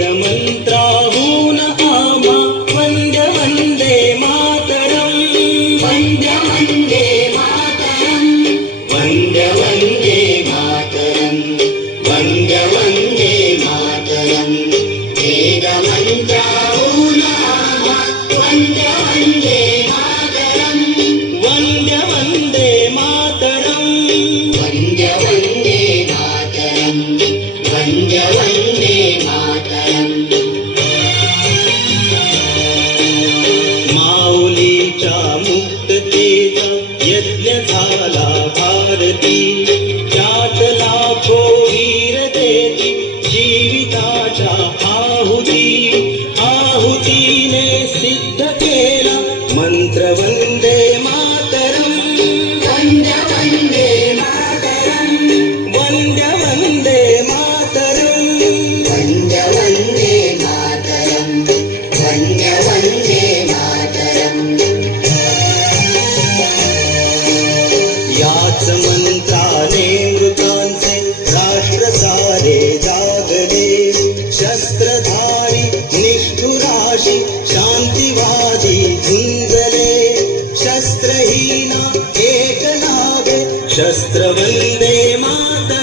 वेदमंत्राहून आम्हा वंद्य वंदे मातरम् वंद्य वंदे मातरम् वंद्य वंदे मातरम् वंद्य वंदे मातरम् वेदमन्त्राहून आम्हा वंद्य वंदे मातरम् वंद्य वंदे मातरम् वंद्य वंदे मातरम् वंद्य वंदे मातरम् माऊलीच्या मुक्ततेचा यज्ञ झाला भारती त्यात लाखो वीर देती जीविताच्या आहुतीने सिद्ध केला मंत्र वंदे मातरम् वंद्य वंदे मातरम् वंद्य वंदे मातरम् वंद्य वंदे मातरम् वंद्य वंदे मातरम् याच मंत्राने मृतांचे राष्ट्र सारे जागले शस्त्रधारी निष्ठुराशी शांतिवादी झुंजले शस्त्रहीना एक नावे शस्त्र वंदे मातरम्